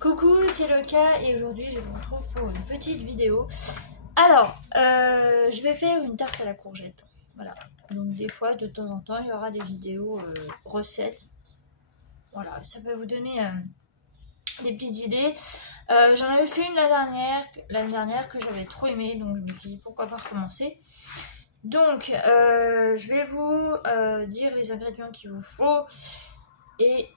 Coucou, c'est Loka et aujourd'hui je vous retrouve pour une petite vidéo. Alors, je vais faire une tarte à la courgette. Voilà. Donc des fois, de temps en temps, il y aura des vidéos recettes. Voilà, ça peut vous donner des petites idées. J'en avais fait une l'année dernière que j'avais trop aimé, donc je me suis dit pourquoi pas recommencer. Donc, je vais vous dire les ingrédients qu'il vous faut et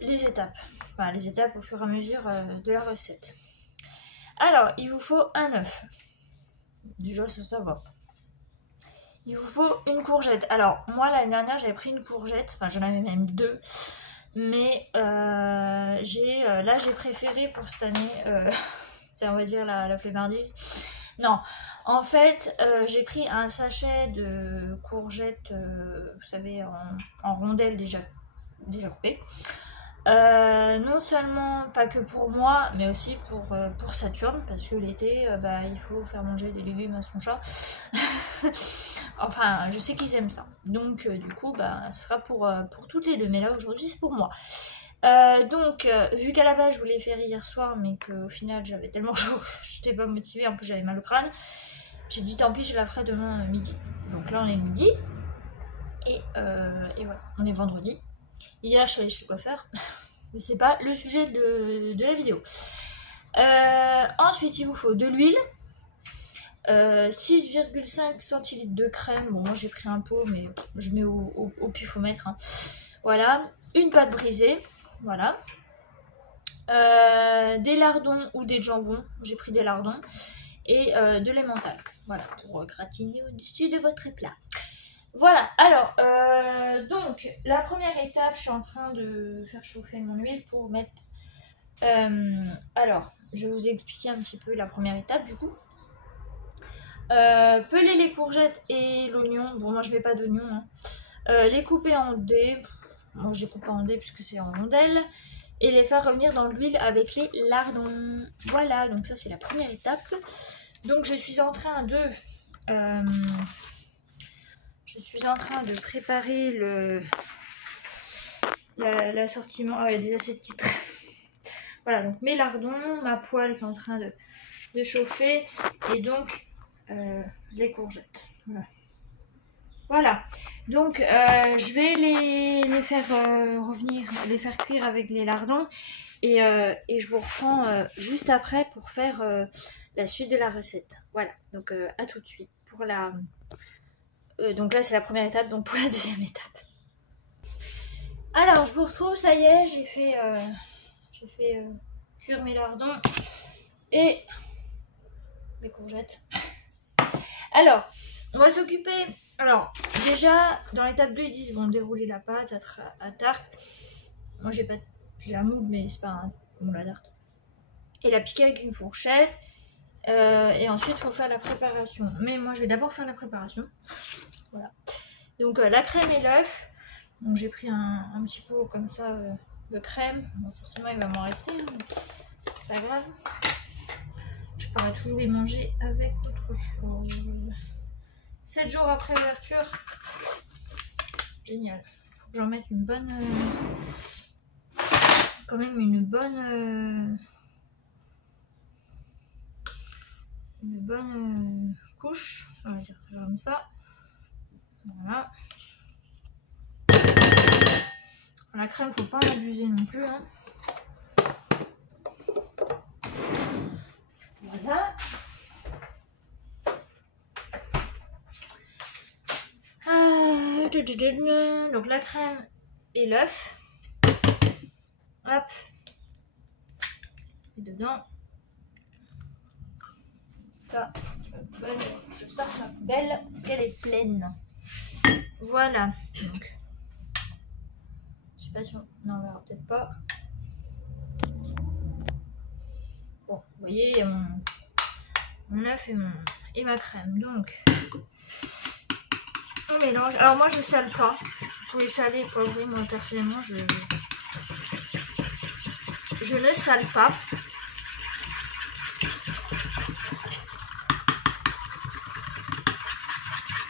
les étapes. Enfin, les étapes au fur et à mesure de la recette. Alors, il vous faut un œuf. Déjà, ça va. Il vous faut une courgette. Alors, moi, l'année dernière, j'avais pris une courgette. Enfin, j'en avais même deux. Mais là, j'ai préféré pour cette année, on va dire la flemmardise. Non, en fait, j'ai pris un sachet de courgettes, vous savez, en rondelles déjà coupées. Non seulement pas que pour moi, mais aussi pour Saturne, parce que l'été, il faut faire manger des légumes à son chat. Enfin, je sais qu'ils aiment ça. Donc, du coup, ce sera pour toutes les deux. Mais là, aujourd'hui, c'est pour moi. Vu qu'à la base, je voulais les faire hier soir, mais qu'au final, j'avais tellement chaud que j'étais pas motivée. En plus, j'avais mal au crâne. J'ai dit, tant pis, je la ferai demain midi. Donc là, on est midi. Et voilà, on est vendredi. Hier, je suis allée chez le coiffeur. Mais c'est pas le sujet de la vidéo. Ensuite, il vous faut de l'huile, 6,5 centilitres de crème. Bon, moi j'ai pris un pot, mais je mets au pifomètre. Hein. Voilà, une pâte brisée. Voilà. Des lardons ou des jambons. J'ai pris des lardons. Et de l'emmental. Voilà, pour gratiner au-dessus de votre plat. Voilà, alors, donc, la première étape, je suis en train de faire chauffer mon huile pour mettre... alors, je vais vous expliquer un petit peu la première étape, du coup. Peler les courgettes et l'oignon. Bon, moi, je mets pas d'oignon. Hein. Les couper en dés. Moi, j'ai coupé en dés puisque c'est en rondelles. Et les faire revenir dans l'huile avec les lardons. Voilà, donc ça, c'est la première étape. Donc, je suis en train de... préparer l'assortiment. Ah, il y a des assiettes qui traînent. Voilà, donc mes lardons, ma poêle qui est en train de chauffer et donc les courgettes. Voilà. Donc je vais les faire revenir, les faire cuire avec les lardons et je vous reprends juste après pour faire la suite de la recette. Voilà, donc à tout de suite pour la... donc là c'est la première étape, donc pour la deuxième étape. Alors je vous retrouve, ça y est, j'ai fait cuire mes lardons et mes courgettes. Alors, on va s'occuper. Alors, déjà, dans l'étape 2, ils disent bon, dérouler la pâte à tarte. Moi j'ai un moule, mais c'est pas un moule à tarte. Et la piquer avec une fourchette. Et ensuite, il faut faire la préparation. Mais moi, je vais d'abord faire la préparation. Voilà. Donc, la crème et l'œuf. Donc, j'ai pris un petit pot comme ça de crème. Bon, forcément, il va m'en rester. Hein, mais c'est pas grave. Je pourrais toujours y manger avec autre chose. 7 jours après l'ouverture. Génial. Faut que j'en mette une bonne... quand même une bonne couche, on va dire ça comme ça. Voilà. La crème, faut pas en abuser non plus. Hein. Voilà. Donc la crème et l'œuf. Hop. Et dedans. Ça, je sors ma poubelle parce qu'elle est pleine. Voilà. Donc, je sais pas si on en verra peut-être pas. Bon, vous voyez, il y a mon œuf et ma crème. Donc, on mélange. Alors moi, je sale pas. Vous pouvez saler et poivrer. Moi, personnellement, je ne sale pas.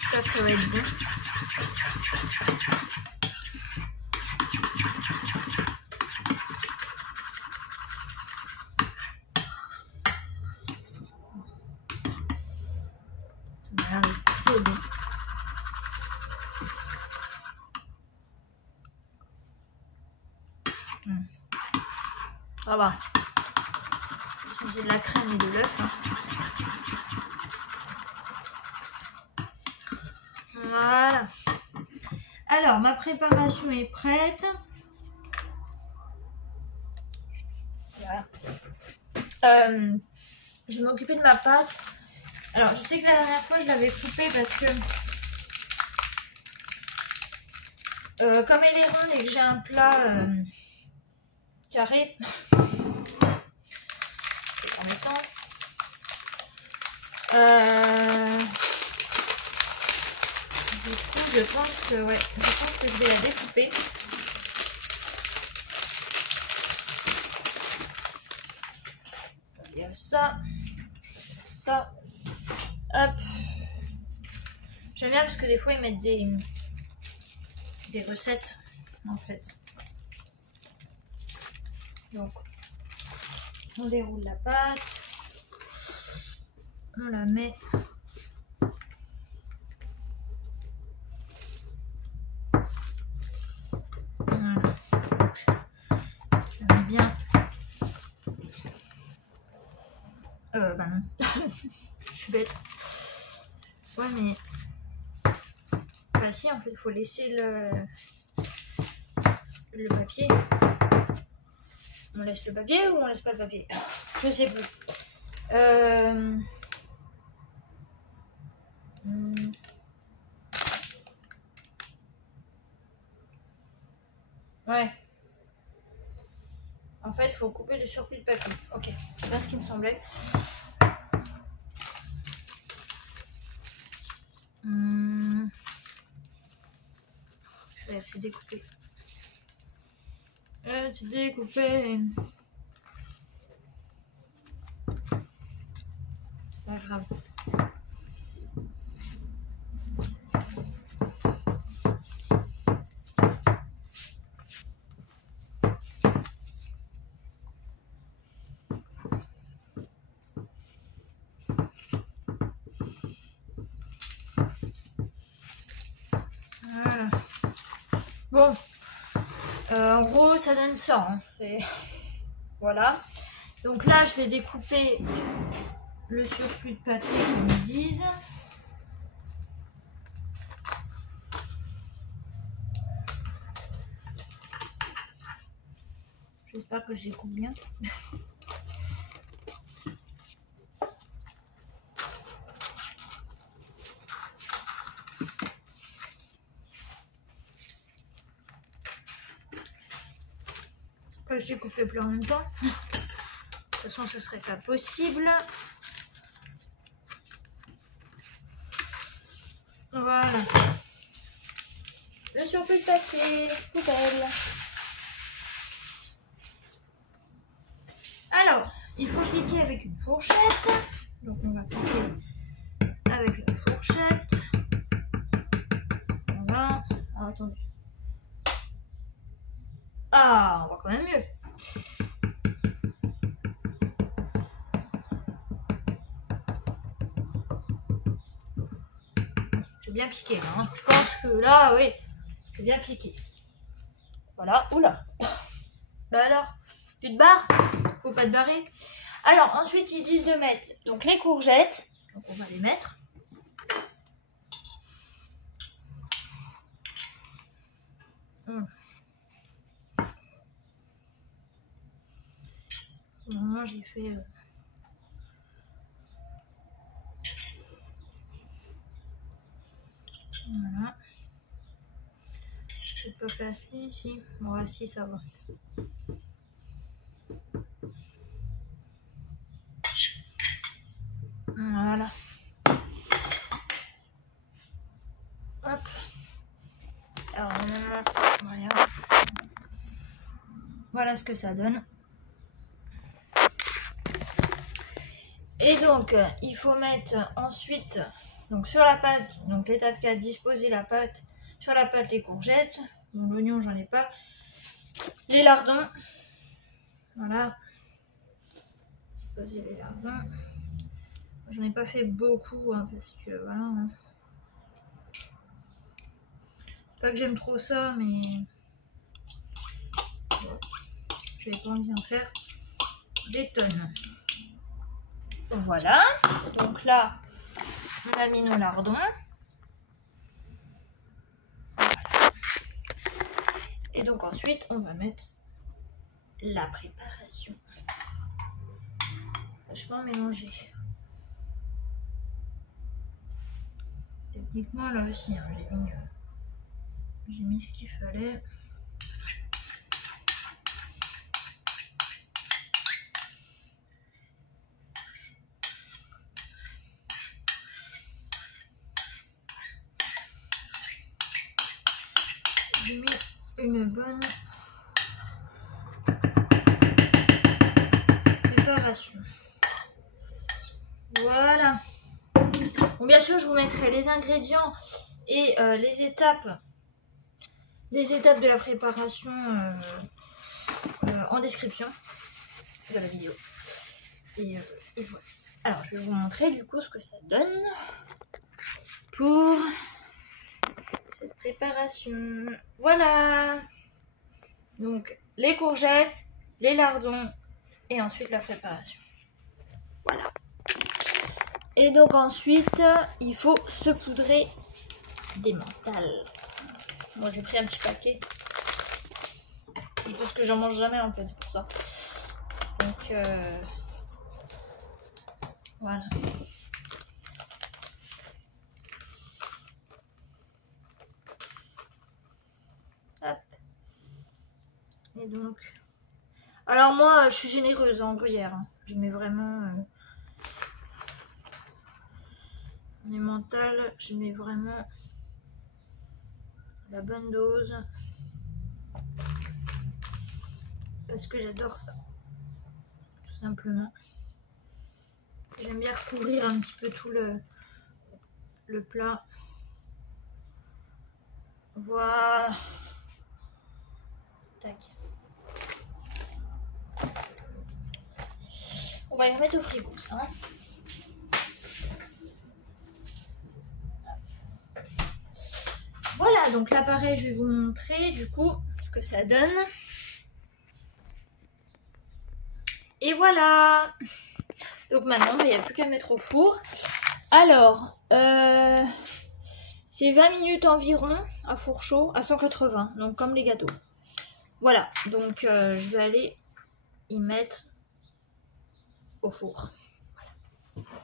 J'espère que ça va être bon. Ça va. C'est de la crème et de l'œuf. Hein. Voilà. Alors, ma préparation est prête. Voilà. Je vais m'occuper de ma pâte. Alors, je sais que la dernière fois, je l'avais coupée parce que comme elle est ronde et que j'ai un plat carré, c'est embêtant. Du coup, je pense que je vais la découper. Il y a ça, ça, hop. J'aime bien parce que des fois ils mettent des recettes en fait. Donc, on déroule la pâte, on la met. Voilà. J'aime bien. Bah non. Je suis bête. Ouais, mais. Bah si, en fait, il faut laisser le papier. On laisse le papier ou on laisse pas le papier? Je sais plus. Ouais. En fait, il faut couper le surplus de papier. Ok, c'est pas ce qui me semblait. Elle s'est découpée. Elle s'est découpée. C'est pas grave. Voilà. Bon. En gros, ça donne ça. Hein. Voilà. Donc là, je vais découper le surplus de papier qu'ils me disent. J'espère que je découpe bien. Après, je découpe le plat en même temps. De toute façon, ce serait pas possible. Voilà. Le surplus de papier, poubelle. Alors, il faut piquer avec une fourchette. Donc, on va piquer avec la fourchette. Voilà. Oh, attendez. Ah, on voit quand même mieux. J'ai bien piqué là. Hein. Je pense que là, oui, j'ai bien piqué. Voilà. Oula. Bah alors, tu te barres? Faut pas te barrer. Alors, ensuite, ils disent de mettre donc les courgettes. Donc, on va les mettre. Moi, j'ai fait... Voilà. Je peux faire ci, si. Bon, là, si, ça va. Voilà. Hop. Alors, voilà. Voilà ce que ça donne. Et donc, il faut mettre ensuite, donc sur la pâte, donc l'étape 4, disposer la pâte sur la pâte, les courgettes. Bon, l'oignon, j'en ai pas. Les lardons. Voilà. Disposer les lardons. J'en ai pas fait beaucoup, hein, parce que voilà. Hein. Pas que j'aime trop ça, mais bon, j'avais pas envie d'en faire. des tonnes. Voilà, donc là, on a mis nos lardons. Voilà. Et donc ensuite, on va mettre la préparation. Vachement mélangé. Techniquement, là aussi, hein, j'ai mis ce qu'il fallait. J'ai mis une bonne préparation. Voilà. Bon, bien sûr, je vous mettrai les ingrédients et les étapes de la préparation en description de la vidéo. Et voilà. Alors, je vais vous montrer du coup ce que ça donne pour cette préparation. Voilà. Donc, les courgettes, les lardons et ensuite la préparation. Voilà. Et donc ensuite, il faut saupoudrer des mentales. Moi, j'ai pris un petit paquet. Parce que j'en mange jamais en fait, c'est pour ça. Donc, voilà. Hop. Et donc... Alors moi, je suis généreuse en gruyère. Hein. Je mets vraiment... les mentales, je mets vraiment la bonne dose. Parce que j'adore ça. Tout simplement. J'aime bien recouvrir un petit peu tout le plat. Voilà. Tac. On va les remettre au frigo, ça. Hein. Voilà, donc là pareil, je vais vous montrer du coup ce que ça donne. Et voilà. Donc maintenant, il n'y a plus qu'à mettre au four. Alors, c'est 20 minutes environ à four chaud, à 180, donc comme les gâteaux. Voilà, donc je vais aller y mettre au four. Voilà.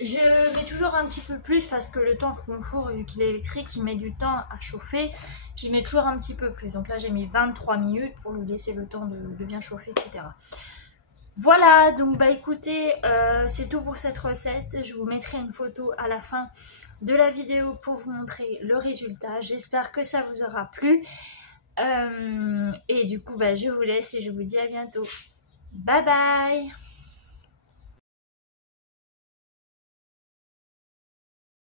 Je mets toujours un petit peu plus parce que le temps que mon four, vu qu'il est électrique, il met du temps à chauffer. J'y mets toujours un petit peu plus. Donc là, j'ai mis 23 minutes pour lui laisser le temps de bien chauffer, etc. Voilà, donc bah écoutez, c'est tout pour cette recette. Je vous mettrai une photo à la fin de la vidéo pour vous montrer le résultat. J'espère que ça vous aura plu. Et du coup, bah, je vous laisse et je vous dis à bientôt. Bye bye!